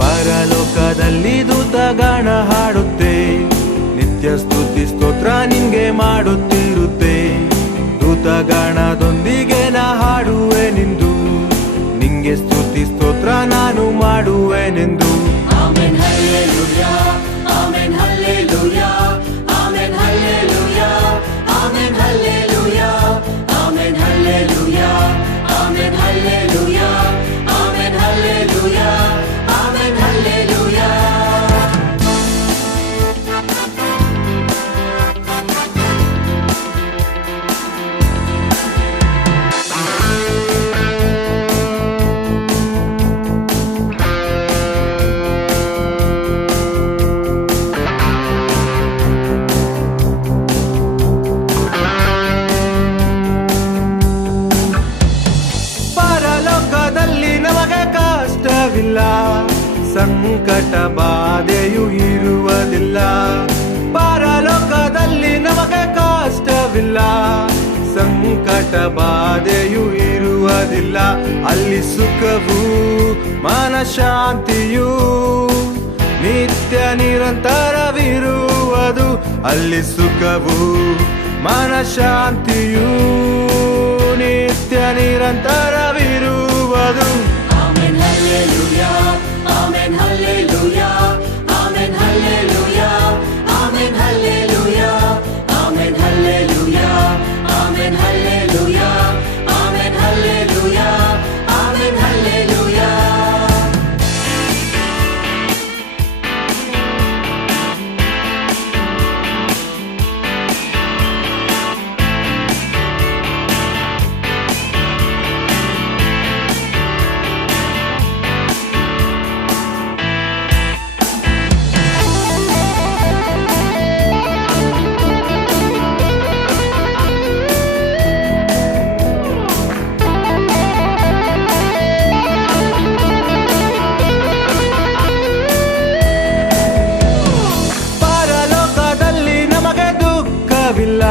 ಪರಲೋಕದಲ್ಲಿ ದೂತಗಾನ ಹಾಡುತ್ತೆ, ನಿತ್ಯ ಸ್ತುತಿ ಸ್ತೋತ್ರ ನಿನ್ಗೆ ಮಾಡುತ್ತಿರುತ್ತೆ. ದೂತಗಾನದೊಂದಿಗೆ ನಾ ಹಾಡುವೆನೆಂದು, ನಿಂಗೆ ಸ್ತುತಿ ಸ್ತೋತ್ರ ನಾನು ಮಾಡುವೆನೆಂದು. Amen hallelujah, amen hallelujah, amen hallelujah, amen hallelujah, amen hallelujah, amen hallelujah, amen hallelujah, amen hallelujah. ಪರಲೋಕದಲ್ಲಿ ನಮಗೆ ಕಷ್ಟವಿಲ್ಲ, ಸಂಕಟ ಬಾಧೆಯೂ ಇರುವುದಿಲ್ಲ. ಪರಲೋಕದಲ್ಲಿ ನಮಗೆ ಕಷ್ಟವಿಲ್ಲ, ಸಂಕಟ ಬಾಧೆಯೂ ಇರುವುದಿಲ್ಲ. ಅಲ್ಲಿ ಸುಖವು ಮನಶಾಂತಿಯು ನಿತ್ಯ ನಿರಂತರವಿರುವುದು. ಅಲ್ಲಿ ಸುಖವು ಮನಶಾಂತಿಯು ನಿತ್ಯ ನಿರಂತರವಿರುವುದು. Amen hallelujah, amen hallelujah, amen hallelujah, amen hallelujah, amen hallelujah, amen hallelujah, amen hallelujah, amen hallelujah. ಪರಲೋಕದಲ್ಲಿ ನಮಗೆ ದುಃಖವಿಲ್ಲ,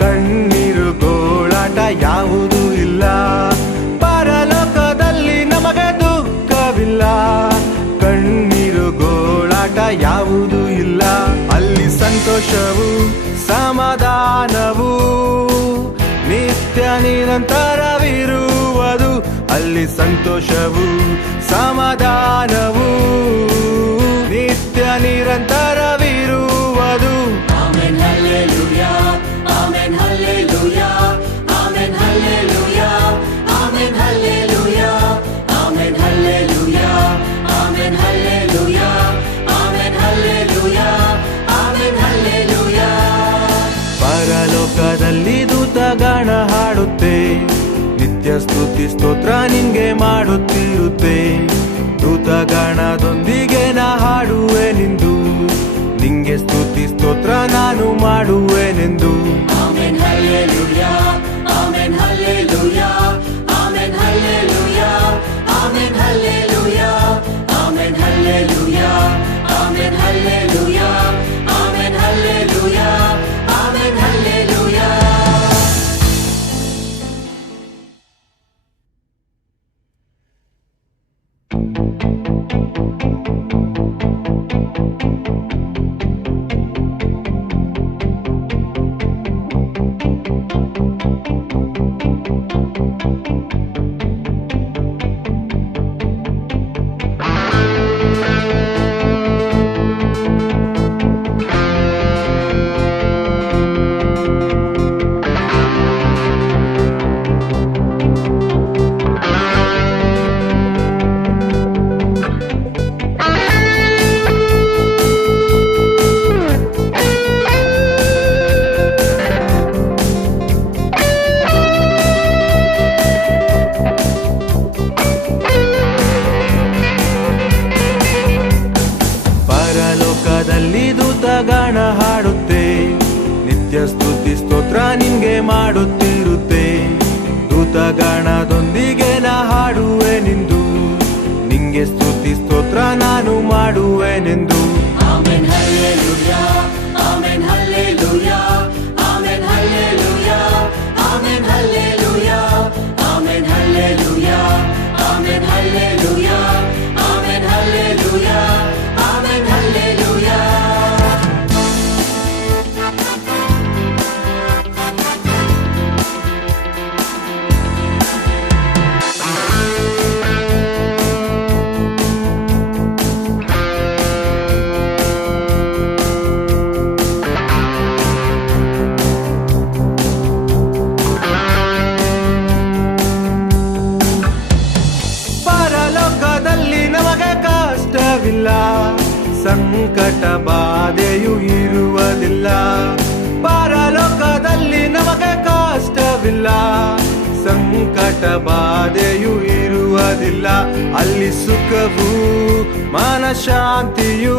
ಕಣ್ಣೀರು ಗೋಳಾಟ ಯಾವುದೂ ಇಲ್ಲ. ಪರಲೋಕದಲ್ಲಿ ನಮಗೆ ದುಃಖವಿಲ್ಲ, ಕಣ್ಣೀರು ಗೋಳಾಟ ಯಾವುದೂ ಇಲ್ಲ. ಅಲ್ಲಿ ಸಂತೋಷವು ಸಮಾಧಾನವು ನಿತ್ಯ ನಿರಂತರವಿರುವುದು. ಅಲ್ಲಿ ಸಂತೋಷವು ಸಮಾಧಾನವು ನಿತ್ಯ ನಿರಂತರವಿರುವುದು. Amen hallelujah, amen hallelujah, amen hallelujah, amen hallelujah, amen hallelujah, amen hallelujah, amen hallelujah, amen hallelujah. ಪರಲೋಕದಲ್ಲಿ ದೂತಗಾನ ಹಾಡುತ್ತೆ, ನಿತ್ಯ ಸ್ತುತಿ ಸ್ತೋತ್ರ ನಿನ್ಗೆ ಮಾಡುತ್ತಿರುತ್ತೆ. ದೂತಗಾನದೊಂದಿಗೆ ನಾ ಹಾಡುವೆನೆಂದು, ನಿಂಗೆ ಸ್ತುತಿ ಸ್ತೋತ್ರ ನಾನು ಮಾಡುವೆನೆಂದು. Amen hallelujah, amen hallelujah, amen hallelujah, amen hallelujah, amen hallelujah, amen hallelujah, amen hallelujah, amen hallelujah. ಸ್ತೋತ್ರ ನಿನ್ಗೆ ಮಾಡುತ್ತಿರುತ್ತೆ. ದೂತಗಣದೊಂದಿಗೆ ನಾ ಹಾಡುವೆನೆಂದು, ನಿಂಗೆ ಸ್ತುತಿ ಸ್ತೋತ್ರ ನಾನು ಮಾಡುವೆನೆಂದು. Amen, hallelujah. Amen, hallelujah. Amen, hallelujah. Amen, hallelujah. Amen, hallelujah. Amen, hallelujah. Amen, hallelujah. Amen, hallelujah. ಪರಲೋಕದಲ್ಲಿ ನಮಗೆ ಕಷ್ಟವಿಲ್ಲ, ಸಂಕಟ ಬಾಧೆಯೂ ಇರುವುದಿಲ್ಲ. ಪರಲೋಕದಲ್ಲಿ ನಮಗೆ ಕಷ್ಟವಿಲ್ಲ, ಸಂಕಟ ಬಾಧೆಯೂ ಇರುವುದಿಲ್ಲ. ಅಲ್ಲಿ ಸುಖವು ಮನಶಾಂತಿಯು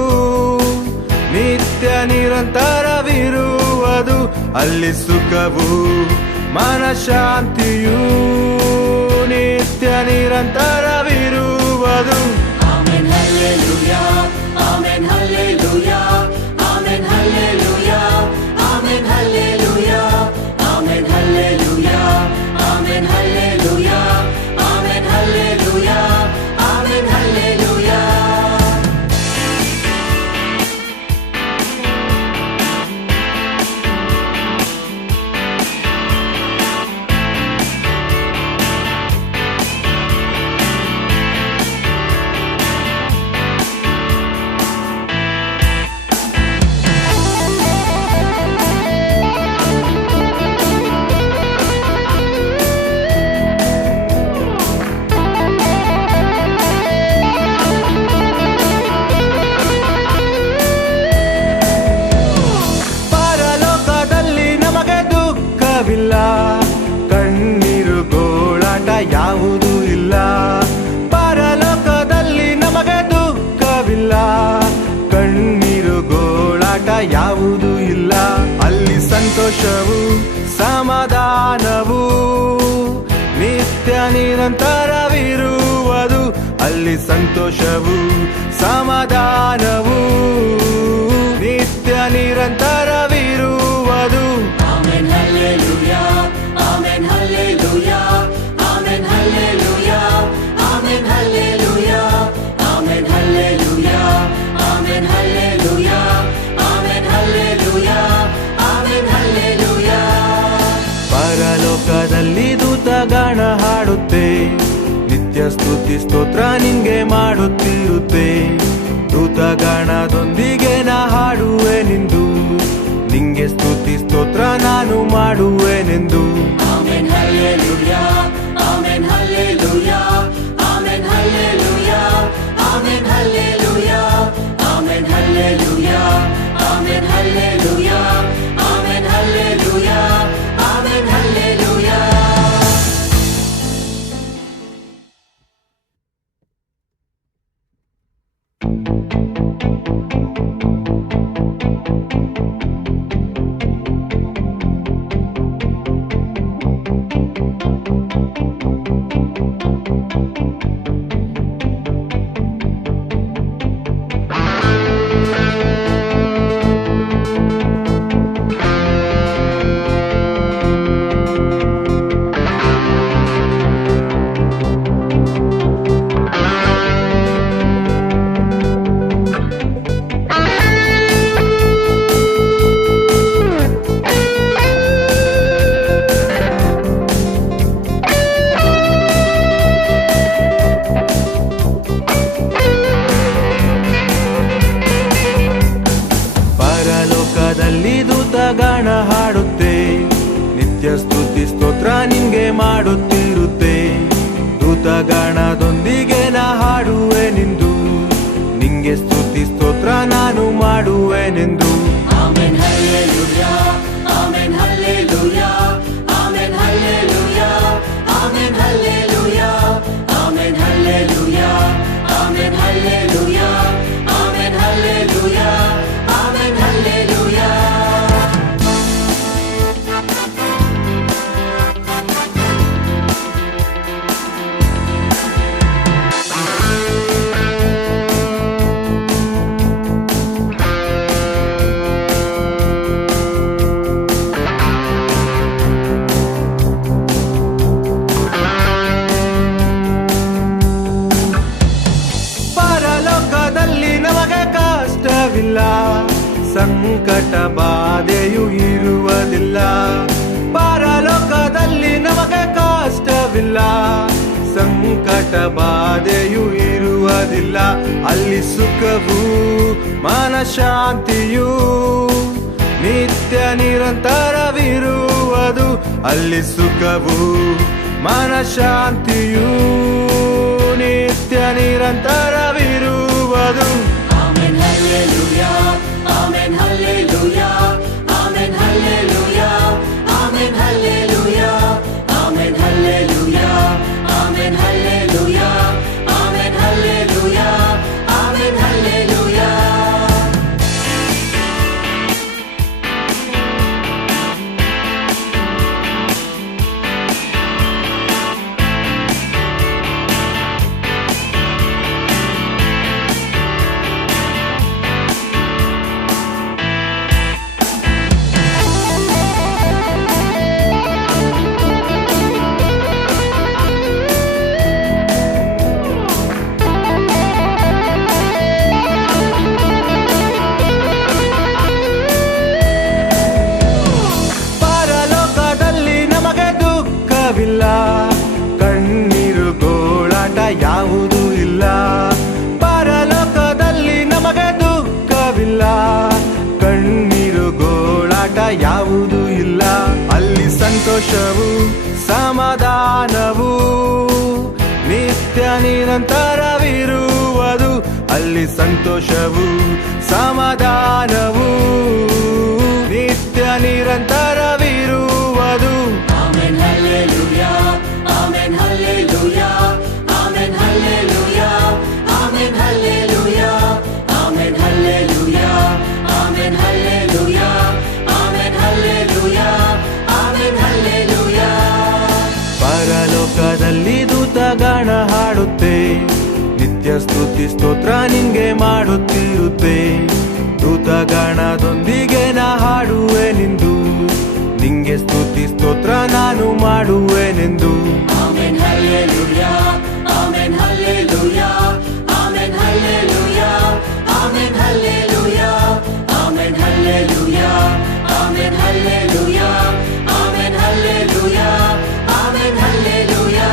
ನಿತ್ಯ ನಿರಂತರವಿರುವುದು. ಅಲ್ಲಿ ಸುಖವು ಮನಶಾಂತಿಯು ನಿತ್ಯ ನಿರಂತರವಿರುವುದು. Amen, hallelujah. Amen, hallelujah. Amen, hallelujah. Amen, hallelujah. Amen, hallelujah. Amen, hallelujah. Amen, hallelujah. Amen, hallelujah. ಪರಲೋಕದಲ್ಲಿ ನಮಗೆ ದುಃಖವಿಲ್ಲ, ಕಣ್ಣೀರು ಗೋಳಾಟ ಯಾವುದೂ ಇಲ್ಲ. ಪರಲೋಕದಲ್ಲಿ ನಮಗೆ ದುಃಖವಿಲ್ಲ, ಕಣ್ಣೀರು ಗೋಳಾಟ ಯಾವುದೂ ಇಲ್ಲ. ಅಲ್ಲಿ ಸಂತೋಷವು ಸಮಾಧಾನವು ನಿತ್ಯ ನಿರಂತರವಿರುವುದು. ಅಲ್ಲಿ ಸಂತೋಷವು ಸಮಾಧಾನವು ನಿತ್ಯ ನಿರಂತರವಿರುವುದು. Amen, hallelujah. Amen, hallelujah. Amen, hallelujah. Amen, hallelujah. Amen, hallelujah. Amen, hallelujah. Amen, hallelujah. Amen, hallelujah. ಪರಲೋಕದಲ್ಲಿ ದೂತಗಣ ಹಾಡುತ್ತೆ, ನಿತ್ಯ ಸ್ತುತಿ ಸ್ತೋತ್ರ ನಿನ್ಗೆ ಮಾಡುತ್ತಿರುತ್ತೆ. ದೂತಗಣದೊಂದಿಗೆ ನಾ ಹಾಡುವೆನೆಂದು, ನಿಂಗೆ ಸ್ತುತಿ ಸ್ತೋತ್ರ ನಾನು ಮಾಡುವೆನೆಂದು. Amen, hallelujah. Amen, hallelujah. Amen, hallelujah. Amen, hallelujah. Amen, hallelujah. Amen, hallelujah. Amen, hallelujah. Amen, hallelujah. ಗಾನ ಹಾಡುತ್ತೆ, ನಿತ್ಯ ಸ್ತುತಿ ಸ್ತೋತ್ರ ನಿನ್ಗೆ ಮಾಡುತ್ತಿರುತ್ತೆ. ದೂತಗಾಣದೊಂದಿಗೆ ನಾ ಹಾಡುವೆನೆಂದು, ನಿಂಗೆ ಸ್ತುತಿ ಸ್ತೋತ್ರ ನಾನು ಮಾಡುವೆನೆಂದು. Amen, hallelujah. Amen, hallelujah. Amen, hallelujah. Amen, hallelujah. Amen, hallelujah. Amen, hallelujah. Amen, hallelujah. Amen, hallelujah. ಬಾಧೆಯೂ ಇರುವುದಿಲ್ಲ. ಪರಲೋಕದಲ್ಲಿ ನಮಗೆ ಕಷ್ಟವಿಲ್ಲ, ಸಂಕಟ ಬಾಧೆಯೂ ಇರುವುದಿಲ್ಲ. ಅಲ್ಲಿ ಸುಖವು ಮನಶಾಂತಿಯು ನಿತ್ಯ ನಿರಂತರವಿರುವುದು. ಅಲ್ಲಿ ಸುಖವು ಮನಶಾಂತಿಯು ನಿತ್ಯ ನಿರಂತರವಿರುವುದು. Amen, hallelujah. Amen, hallelujah. Amen, hallelujah. Amen, hallelujah. Amen, hallelujah. Amen, hallelujah. Amen, hallelujah. Amen, hallelujah. ಪರಲೋಕದಲ್ಲಿ ನಮಗೆ ದುಃಖವಿಲ್ಲ, ಕಣ್ಣೀರು ಗೋಳಾಟ ಯಾವುದೂ ಇಲ್ಲ. ಪರಲೋಕದಲ್ಲಿ ನಮಗೆ ದುಃಖವಿಲ್ಲ, ಕಣ್ಣೀರು ಗೋಳಾಟ ಯಾವುದೂ ಇಲ್ಲ. ಅಲ್ಲಿ ಸಂತೋಷವು ಸಮಾಧಾನವು ನಿತ್ಯ ನಿರಂತರವಿರುವುದು. ಅಲ್ಲಿ ಸಂತೋಷವು ಸಮಾಧಾನವು ನಿತ್ಯ ನಿರಂತರವಿರುವುದು. Amen, hallelujah. Amen, hallelujah. Amen, hallelujah. Amen, hallelujah. Amen, hallelujah. Amen, hallelujah. Amen, hallelujah. Amen, hallelujah. ಪರಲೋಕದಲ್ಲಿ ದೂತಗಣ ಹಾಡುತ್ತೆ, ನಿತ್ಯ ಸ್ತುತಿ ಸ್ತೋತ್ರ ನಿನ್ಗೆ ಮಾಡುತ್ತಿರುತ್ತೆ. ದೂತಗಣದೊಂದಿಗೆ ನಾ ಹಾಡುವೆನೆಂದು, ನಿಂಗೆ ಸ್ತುತಿ ಸ್ತೋತ್ರ ನಾನು ಮಾಡುವೆನೆಂದು. Amen, hallelujah. Amen, hallelujah. Amen, hallelujah. Amen, hallelujah. Amen, hallelujah. Amen, hallelujah. Amen, hallelujah. Amen, hallelujah.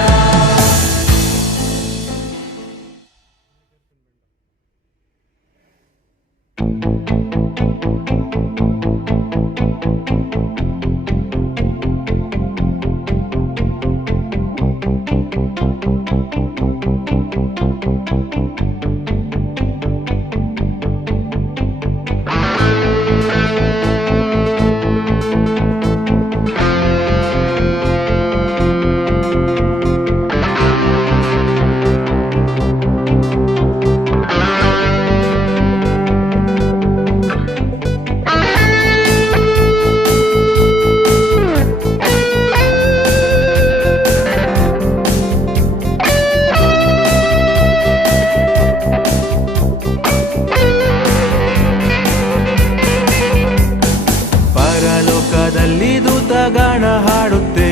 ಪರಲೋಕದಲ್ಲಿ ದೂತಗಣ ಹಾಡುತ್ತೆ,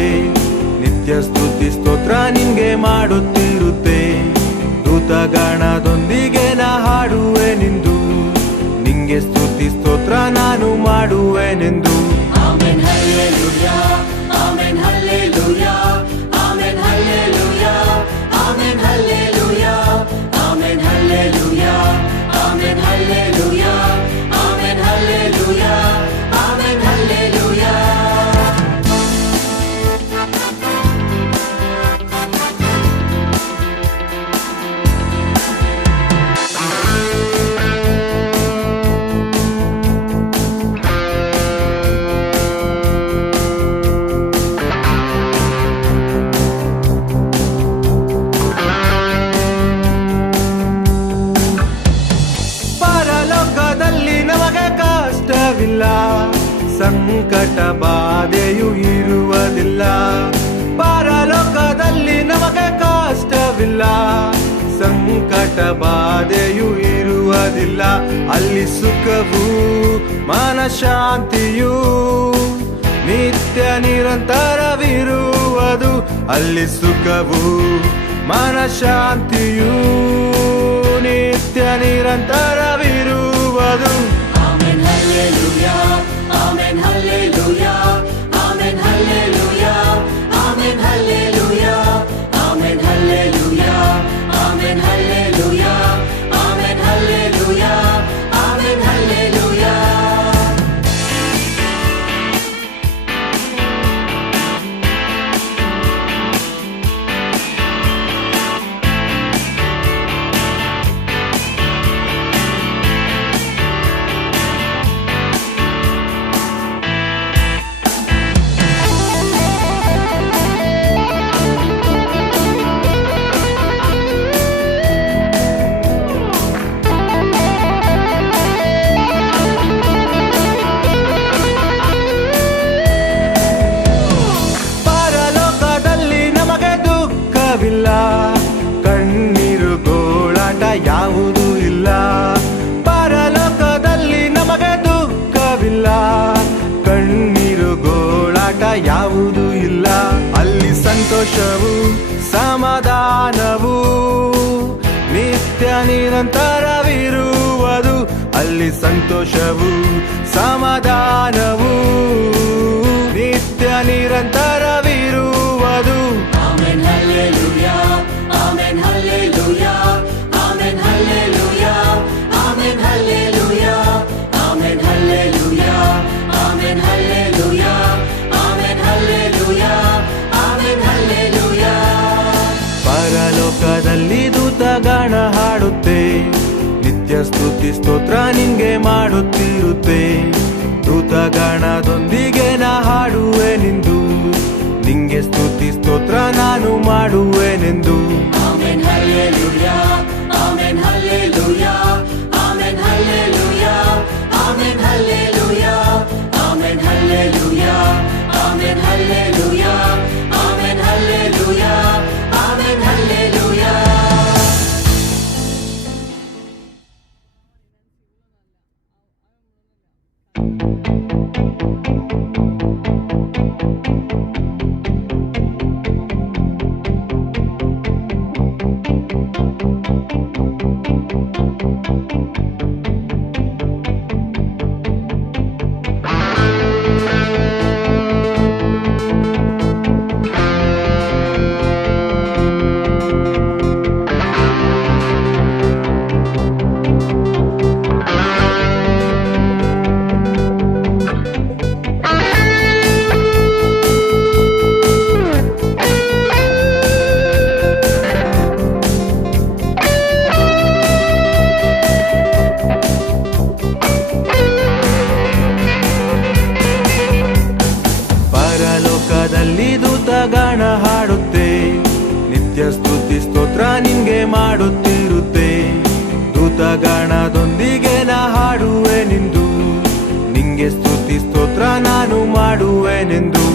ನಿತ್ಯ ಸ್ತುತಿ ಸ್ತೋತ್ರ ನಿನ್ಗೆ ಮಾಡುತ್ತಿರುತ್ತೆ. ದೂತಗಣದೊಂದಿಗೆ ನಾ ಹಾಡುವೆನೆಂದು, ನಿಂಗೆ ಸ್ತುತಿ ಸ್ತೋತ್ರ ನಾನು ಮಾಡುವೆನೆಂದು. Amen, hallelujah. Amen, hallelujah. Amen, hallelujah. Amen, hallelujah. Amen, hallelujah. Amen, hallelujah. Amen, hallelujah. Amen, hallelujah. ಪರಲೋಕದಲ್ಲಿ ನಮಗೆ ಕಷ್ಟವಿಲ್ಲ, ಸಂಕಟ ಬಾಧೆಯೂ ಇರುವುದಿಲ್ಲ. ಪರಲೋಕದಲ್ಲಿ ನಮಗೆ ಕಷ್ಟವಿಲ್ಲ, ಸಂಕಟ ಬಾಧೆಯೂ ಇರುವುದಿಲ್ಲ. ಅಲ್ಲಿ ಸುಖವು ಮನಶಾಂತಿಯು ನಿತ್ಯ ನಿರಂತರವಿರುವುದು. ಅಲ್ಲಿ ಸುಖವು ಮನಶಾಂತಿಯು ನಿತ್ಯ ನಿರಂತರವಿರುವುದು. Amen, hallelujah. ಸಂತೋಷವು ಸಮಾಧಾನವು ನಿತ್ಯ ನಿರಂತರವಿರುವುದು. ಅಲ್ಲಿ ಸಂತೋಷವು ಸಮಾಧಾನವು ನಿತ್ಯ ನಿರಂತರವಿರುವುದು. Amen, hallelujah. Amen, hallelujah. Amen, hallelujah. Amen, hallelujah. Amen, hallelujah. Amen, hallelujah. Amen, hallelujah. Amen, hallelujah. ಪರಲೋಕದಲ್ಲಿ ದೂತಗಣ ಹಾಡುತ್ತೆ, ನಿತ್ಯ ಸ್ತುತಿ ಸ್ತೋತ್ರ ನಿಂಗೆ ಮಾಡುತ್ತಿರುತ್ತೆ. ದೂತಗಣದೊಂದಿಗೆ ನಾ ಹಾಡುವೆನೆಂದು, ನಿಂಗೆ ಸ್ತುತಿ ಸ್ತೋತ್ರ ನಾನು ಮಾಡುವೆನೆಂದು. Amen, hallelujah. Amen, hallelujah. Amen, hallelujah. Amen, hallelujah. Amen, hallelujah. Amen, hallelujah. Amen, hallelujah. Amen, hallelujah. ಪರಲೋಕದಲ್ಲಿ ದೂತಗಣ ಹಾಡುತ್ತೆ, ನಿತ್ಯ ಸ್ತುತಿ ಸ್ತೋತ್ರ ನಿಂಗೆ ಮಾಡುತ್ತಿರುತ್ತೆ. ದೂತಗಣದೊಂದಿಗೆ ನಾ ಹಾಡುವೆನೆಂದು, ನಿಂಗೆ ಸ್ತುತಿ ಸ್ತೋತ್ರ ನಾನು ಮಾಡುವೆನೆಂದು.